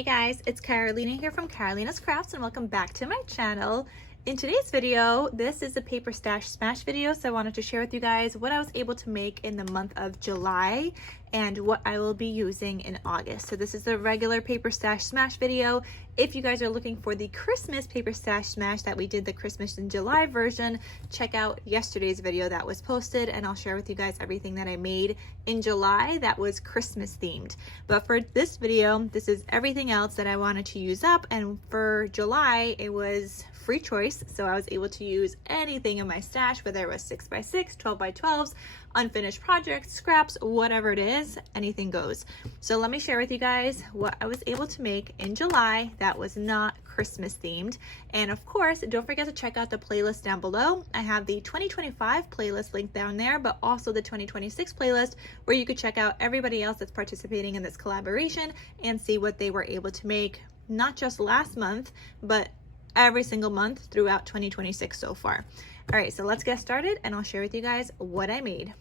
Hey guys, it's Carolina here from KarolinasKrafts and welcome back to my channel. In today's video, this is a paper stash smash video, so I wanted to share with you guys what I was able to make in the month of July and what I will be using in August. So this is the regular paper stash smash video. If you guys are looking for the Christmas paper stash smash that we did, the Christmas in July version, check out yesterday's video that was posted and I'll share with you guys everything that I made in July that was Christmas themed. But for this video, this is everything else that I wanted to use up, and for July it was free choice, so I was able to use anything in my stash, whether it was 6x6, 12x12s, unfinished projects, scraps, whatever it is, anything goes. So let me share with you guys what I was able to make in July that was not Christmas themed. And of course, don't forget to check out the playlist down below. I have the 2025 playlist linked down there, but also the 2026 playlist where you could check out everybody else that's participating in this collaboration and see what they were able to make, not just last month, but every single month throughout 2026 so far. All right, so let's get started and I'll share with you guys what I made.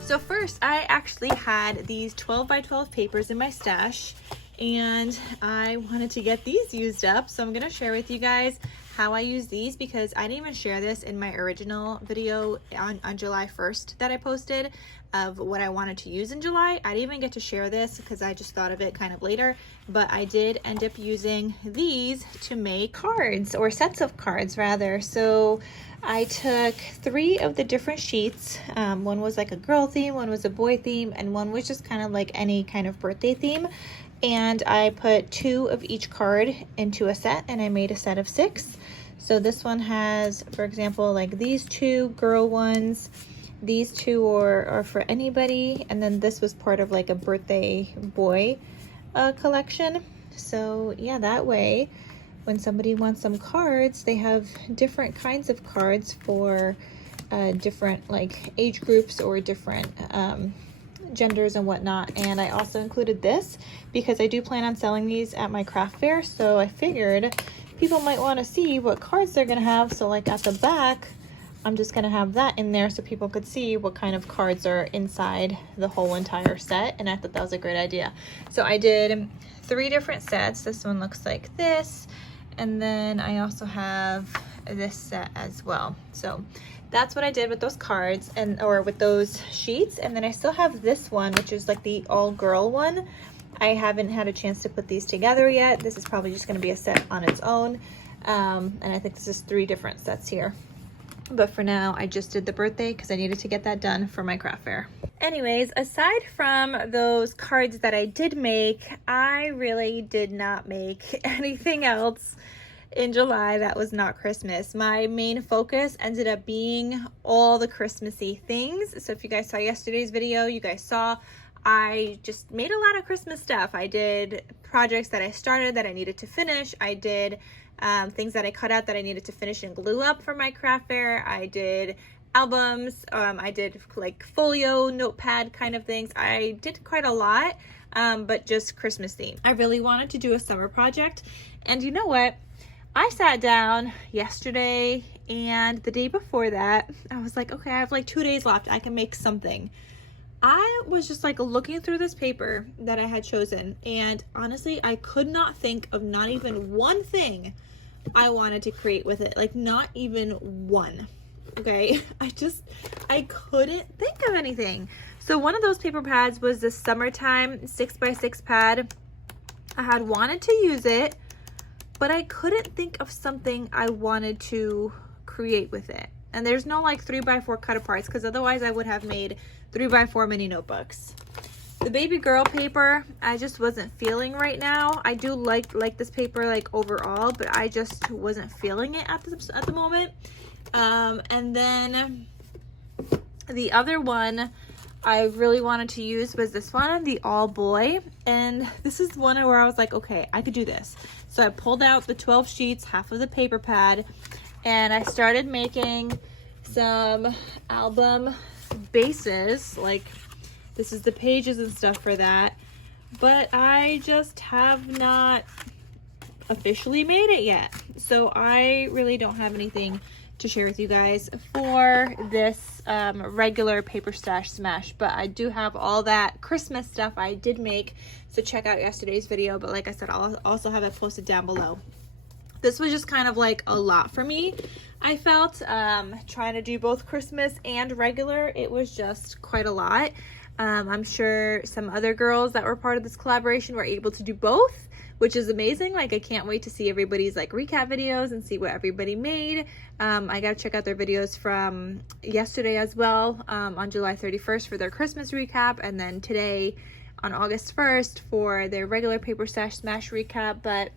So first, I actually had these 12x12 papers in my stash and I wanted to get these used up. So I'm gonna share with you guys how I use these, because I didn't even share this in my original video on July 1st that I posted of what I wanted to use in July. I didn't even get to share this because I just thought of it kind of later, but I did end up using these to make cards, or sets of cards rather. So I took 3 of the different sheets. One was like a girl theme, one was a boy theme, and one was just kind of like any kind of birthday theme. And I put 2 of each card into a set and I made a set of 6. So this one has, for example, like these 2 girl ones. These 2 are for anybody. And then this was part of like a birthday boy collection. So yeah, that way when somebody wants some cards, they have different kinds of cards for different like age groups or different genders and whatnot. And I also included this because I do plan on selling these at my craft fair, so I figured people might want to see what cards they're gonna have. So like at the back, I'm just gonna have that in there so people could see what kind of cards are inside the whole entire set, and I thought that was a great idea. So I did 3 different sets. This one looks like this, and then I also have this set as well. So that's what I did with those cards, or with those sheets. And then I still have this one, which is like the all girl one. I haven't had a chance to put these together yet. This is probably just going to be a set on its own. And I think this is 3 different sets here. But for now, I just did the birthday because I needed to get that done for my craft fair. Anyways, aside from those cards that I did make, I really did not make anything else in July that was not Christmas. My main focus ended up being all the Christmassy things. So if you guys saw yesterday's video, you guys saw I just made a lot of Christmas stuff. I did projects that I started that I needed to finish. I did things that I cut out that I needed to finish and glue up for my craft fair. I did albums. I did like folio, notepad kind of things. I did quite a lot, but just Christmas themed. I really wanted to do a summer project, and you know what? I sat down yesterday and the day before that, I was like, okay, I have like 2 days left. I can make something. I was just like looking through this paper that I had chosen, and honestly, I could not think of not even one thing I wanted to create with it. Like not even one. Okay. I couldn't think of anything. So one of those paper pads was the summertime 6x6 pad. I had wanted to use it, but I couldn't think of something I wanted to create with it. And there's no like 3x4 cut aparts, because otherwise I would have made 3x4 mini notebooks. The baby girl paper, I just wasn't feeling right now. I do like this paper like overall, but I just wasn't feeling it at the moment. And then the other one I really wanted to use was this one, the all boy. And this is one where I was like, okay, I could do this. So I pulled out the 12 sheets, half of the paper pad, and I started making some album bases. Like this is the pages and stuff for that, but I just have not officially made it yet. So I really don't have anything to share with you guys for this regular paper stash smash, but I do have all that Christmas stuff I did make, so check out yesterday's video. But like I said, I'll also have it posted down below. This was just kind of like a lot for me. I felt trying to do both Christmas and regular, it was just quite a lot. I'm sure some other girls that were part of this collaboration were able to do both, which is amazing. Like, I can't wait to see everybody's like recap videos and see what everybody made. I gotta check out their videos from yesterday as well, on July 31st for their Christmas recap, and then today on August 1st for their regular paper stash smash recap. But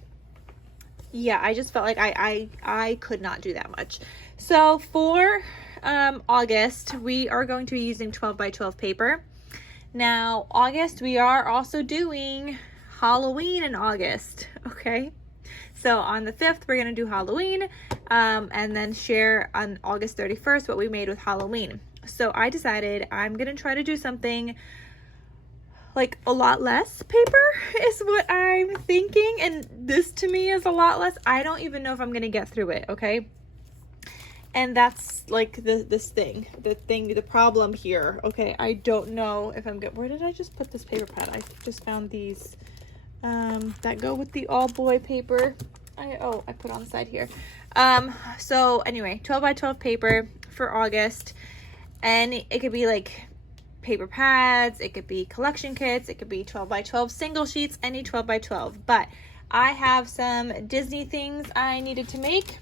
yeah, I just felt like I could not do that much. So for August, we are going to be using 12 by 12 paper. Now, August, we are also doing Halloween in August, okay? So on the 5th, we're gonna do Halloween, and then share on August 31st what we made with Halloween. So I decided I'm gonna try to do something like a lot less paper is what I'm thinking, and this to me is a lot less. I don't even know if I'm gonna get through it, okay? And that's like the problem here, okay? I don't know if I'm good. Where did I just put this paper pad? I just found these that go with the all boy paper. I put on the side here. So anyway, 12 by 12 paper for August, and it could be like paper pads, it could be collection kits, it could be 12 by 12 single sheets, any 12 by 12. But I have some Disney things I needed to make,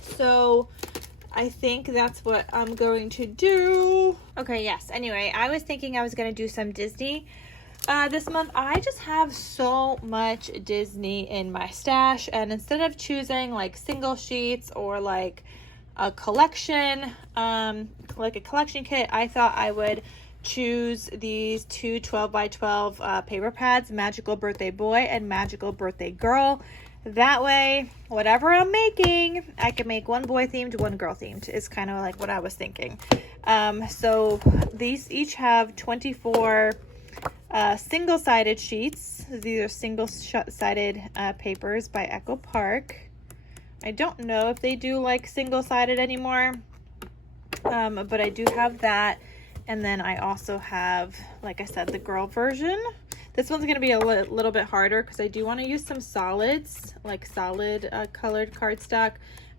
so I think that's what I'm going to do. Okay, yes. Anyway, I was thinking I was going to do some Disney this month. I just have so much Disney in my stash, and instead of choosing like single sheets or like a collection, like a collection kit, I thought I would choose these two 12 by 12 paper pads, Magical Birthday Boy and Magical Birthday Girl. That way, whatever I'm making, I can make one boy themed, one girl themed, is kind of like what I was thinking. So these each have 24 single-sided sheets. These are single-sided papers by Echo Park. I don't know if they do like single-sided anymore, but I do have that. And then I also have, like I said, the girl version. This one's going to be a little bit harder because I do want to use some solids, like solid colored cardstock,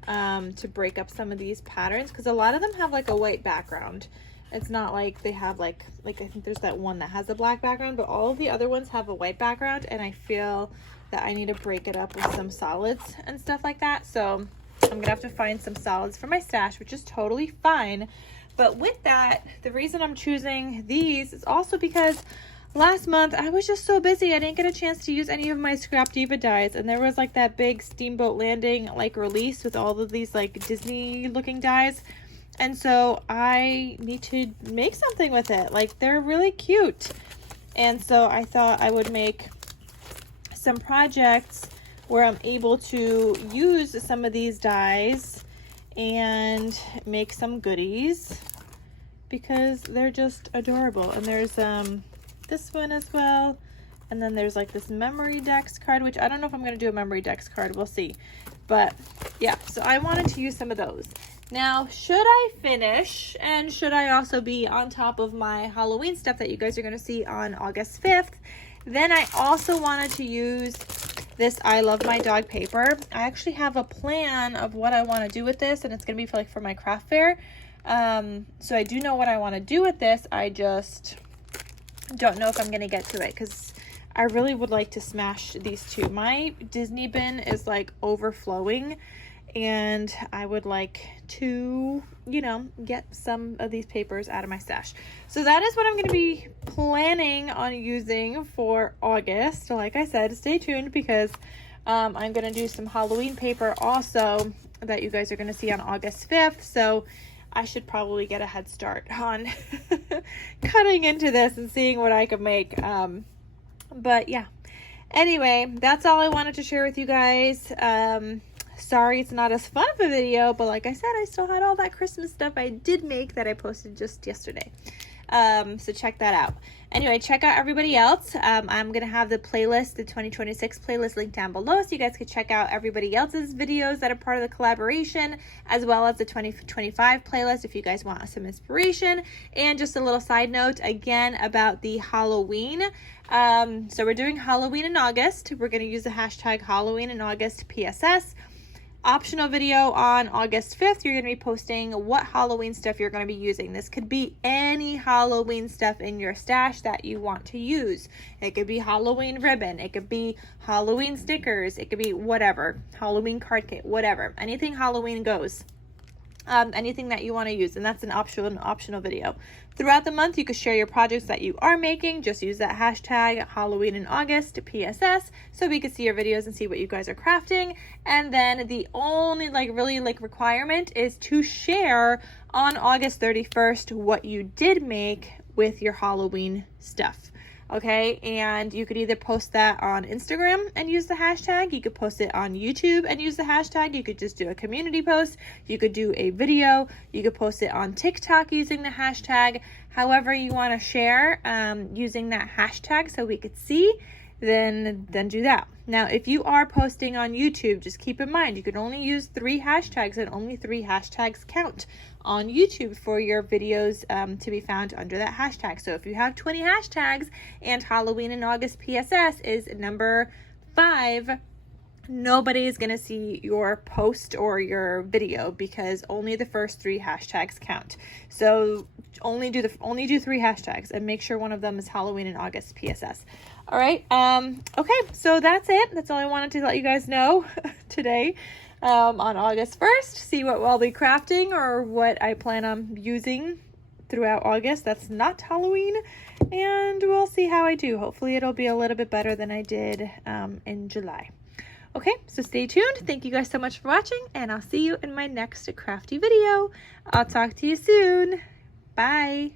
to break up some of these patterns, because a lot of them have like a white background. It's not like they have like I think there's that one that has a black background, but all of the other ones have a white background, and I feel that I need to break it up with some solids and stuff like that. So I'm going to have to find some solids for my stash, which is totally fine. But with that, the reason I'm choosing these is also because last month I was just so busy I didn't get a chance to use any of my Scrap Diva dies, and there was like that big Steamboat Landing like release with all of these like Disney looking dies, and so I need to make something with it. Like, they're really cute, and so I thought I would make some projects where I'm able to use some of these dies and make some goodies, because they're just adorable. And there's this one as well, and then there's like this memory decks card, which I don't know if I'm going to do a memory decks card, we'll see. But yeah, so I wanted to use some of those. Now, should I finish, and should I also be on top of my Halloween stuff that you guys are going to see on August 5th, then I also wanted to use this I Love My Dog paper. I actually have a plan of what I want to do with this, and it's going to be for my craft fair. So I do know what I want to do with this. I just don't know if I'm going to get to it, because I really would like to smash these two. My Disney bin is like overflowing, and I would like to, you know, get some of these papers out of my stash. So that is what I'm going to be planning on using for August. So like I said, stay tuned, because I'm going to do some Halloween paper also that you guys are going to see on August 5th. So I should probably get a head start on cutting into this and seeing what I could make. But yeah, anyway, that's all I wanted to share with you guys. Sorry it's not as fun of a video, but like I said, I still had all that Christmas stuff I did make that I posted just yesterday. So check that out. Anyway, check out everybody else. I'm going to have the playlist, the 2026 playlist linked down below, so you guys can check out everybody else's videos that are part of the collaboration, as well as the 2025 playlist if you guys want some inspiration. And just a little side note again about the Halloween. So we're doing Halloween in August. We're going to use the hashtag Halloween in August PSS. Optional video on August 5th, you're going to be posting what Halloween stuff you're going to be using. This could be any Halloween stuff in your stash that you want to use. It could be Halloween ribbon, it could be Halloween stickers, it could be whatever, Halloween card kit, whatever. Anything Halloween goes. Anything that you want to use, and that's an optional video. Throughout the month, you could share your projects that you are making. Just use that hashtag Halloween in August PSS so we can see your videos and see what you guys are crafting. And then the only requirement is to share on August 31st what you did make with your Halloween stuff. Okay, and you could either post that on Instagram and use the hashtag. You could post it on YouTube and use the hashtag. You could just do a community post. You could do a video. You could post it on TikTok using the hashtag. However you want to share using that hashtag so we could see, then do that. Now, if you are posting on YouTube, just keep in mind you can only use 3 hashtags, and only 3 hashtags count on YouTube for your videos to be found under that hashtag. So if you have 20 hashtags and Halloween in August PSS is number 5, nobody is going to see your post or your video because only the first 3 hashtags count. So only do 3 hashtags and make sure one of them is Halloween in August PSS. All right. Okay, so that's it. That's all I wanted to let you guys know today. On August 1st, see what I'll be crafting or what I plan on using throughout August. That's not Halloween, and we'll see how I do. Hopefully it'll be a little bit better than I did in July. Okay, so stay tuned. Thank you guys so much for watching, and I'll see you in my next crafty video. I'll talk to you soon. Bye.